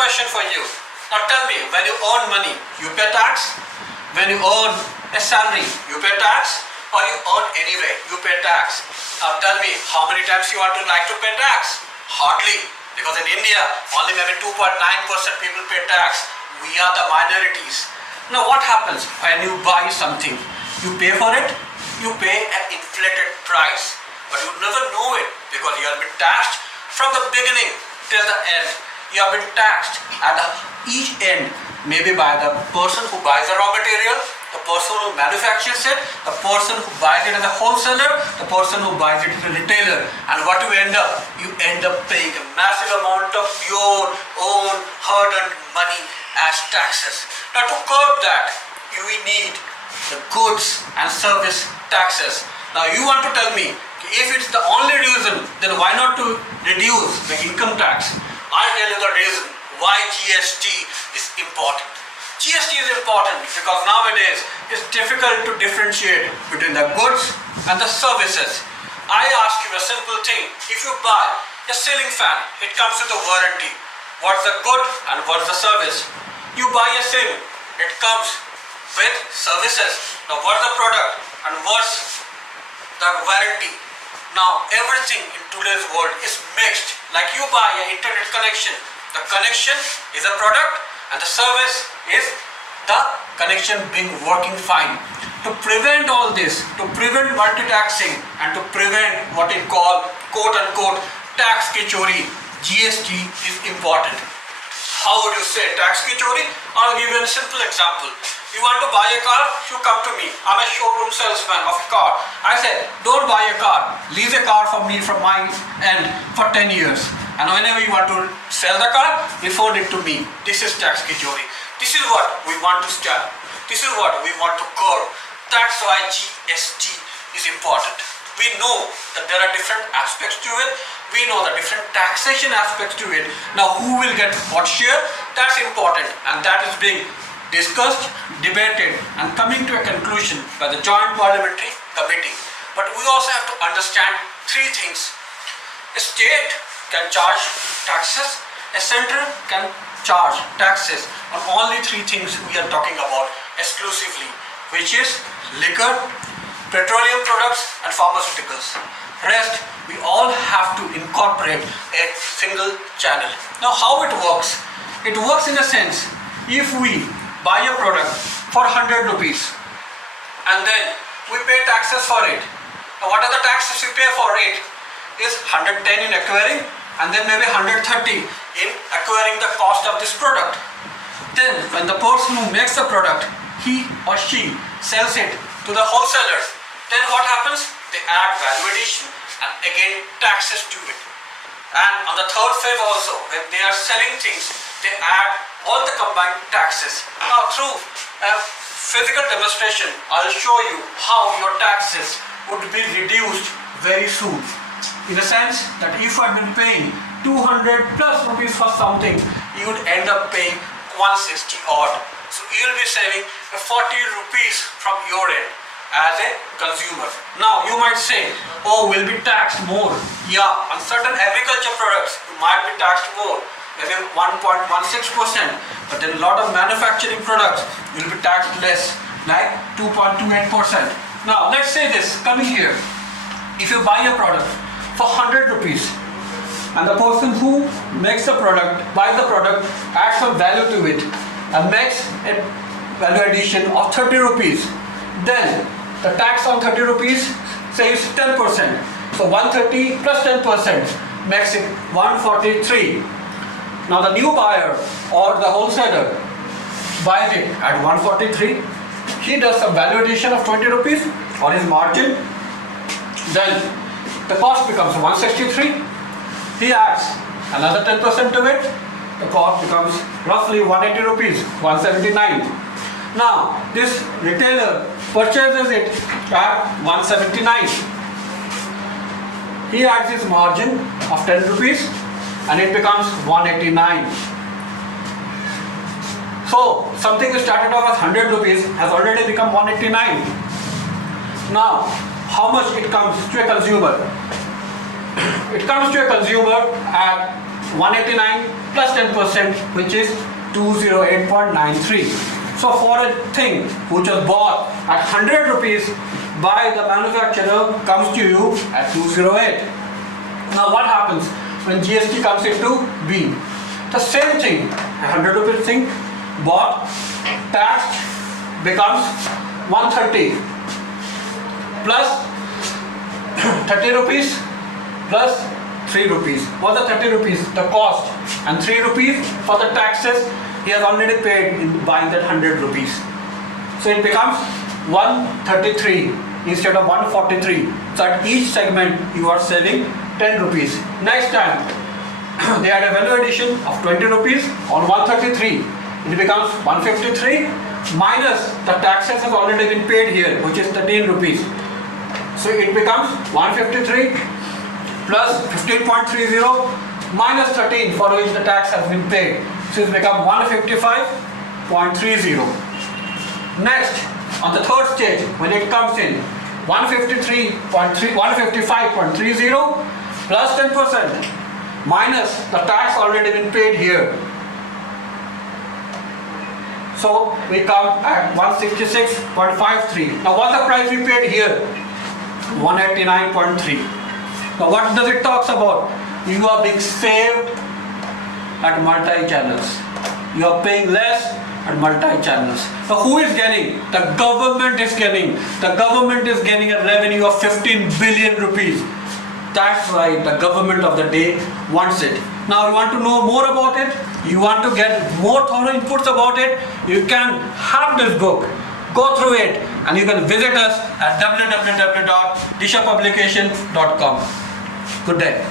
question for you. Now tell me, when you earn money, you pay tax? When you earn a salary, you pay tax? Or you earn anyway, you pay tax? Now tell me, how many times you want to like to pay tax? Hardly. Because in India, only maybe 2.9% people pay tax. We are the minorities. Now what happens when you buy something? You pay for it, you pay an inflated price. But you never know it because you have been taxed from the beginning till the end. You have been taxed at each end, maybe by the person who buys the raw material, the person who manufactures it, the person who buys it as a wholesaler, the person who buys it as a retailer. And what you end up? You end up paying a massive amount of your own hard-earned money as taxes. Now to curb that, you need the goods and service taxes. Now you want to tell me, if it's the only reason, then why not to reduce the income tax? I'll tell you the reason why GST is important. GST is important because nowadays it's difficult to differentiate between the goods and the services. I ask you a simple thing. If you buy a ceiling fan, it comes with a warranty. What's the good and what's the service? You buy a sim, it comes with services. Now what's the product and what's the warranty? Now everything in today's world is mixed. Like you buy an internet connection, the connection is a product and the service is the connection being working fine. To prevent all this, to prevent multitasking and to prevent what we call quote unquote tax kichori, GST is important. How would you say tax kichori? I'll give you a simple example. You want to buy a car, you come to me. I'm a showroom salesman of a car. I said, don't buy a car. Lease a car from me from my end for 10 years. And whenever you want to sell the car, refund it to me. This is tax kichori. This is what we want to stop. This is what we want to curb. That's why GST is important. We know that there are different aspects to it. We know the different taxation aspects to it. Now who will get what share? That's important, and that is being discussed, debated and coming to a conclusion by the Joint Parliamentary Committee. But we also have to understand three things. A state can charge taxes, a center can charge taxes on only three things we are talking about exclusively, which is liquor, petroleum products and pharmaceuticals. Rest, we all have to incorporate a single channel. Now how it works? It works in a sense, if we buy a product for 100 rupees and then we pay taxes for it. Now what are the taxes we pay for it? Is 110 in acquiring and then maybe 130 in acquiring the cost of this product. Then when the person who makes the product, he or she sells it to the wholesalers, then what happens? They add value addition and again taxes to it. And on the third phase also, when they are selling things, they add all the combined taxes. Now through a physical demonstration, I'll show you how your taxes would be reduced very soon. In the sense that if I've been paying 200 plus rupees for something, you would end up paying 160 odd. So you'll be saving 40 rupees from your end as a consumer. Now you might say, oh, we'll be taxed more. Yeah, on certain agriculture products, you might be taxed more. Maybe 1.16%, but then a lot of manufacturing products will be taxed less, like 2.28%. Now let's say this, coming here, if you buy a product for 100 rupees and the person who makes the product, buys the product, adds some value to it and makes a value addition of 30 rupees, then the tax on 30 rupees saves 10%. So 130 plus 10% makes it 143. Now the new buyer or the wholesaler buys it at 143. He does some value addition of 20 rupees on his margin. Then the cost becomes 163. He adds another 10% to it. The cost becomes roughly 180 rupees, 179. Now this retailer purchases it at 179. He adds his margin of 10 rupees and it becomes 189. So something that started off as 100 rupees has already become 189. Now how much it comes to a consumer? It comes to a consumer at 189 plus 10%, which is 208.93. So for a thing which was bought at 100 rupees by the manufacturer comes to you at 208. Now what happens when GST comes into being? The same thing, a 100 rupees thing bought, taxed, becomes 130 plus 30 rupees plus 3 rupees. What's the 30 rupees? The cost, and 3 rupees for the taxes he has already paid in buying that 100 rupees. So it becomes 133 instead of 143. So at each segment you are saving 10 rupees. Next time they had a value addition of 20 rupees on 133. It becomes 153 minus the taxes has already been paid here, which is 13 rupees. So it becomes 153 plus 15.30 minus 13 for which the tax has been paid. So it becomes 155.30. Next, on the third stage, when it comes in 155.30 plus 10% minus the tax already been paid here. So we come at 166.53. Now what's the price we paid here? 189.3. Now what does it talks about? You are being saved at multi-channels. You are paying less at multi-channels. So who is getting? The government is getting. The government is getting a revenue of 15 billion rupees. That's why the government of the day wants it. Now you want to know more about it? You want to get more thorough inputs about it? You can have this book. Go through it and you can visit us at www.dishapublication.com. Good day.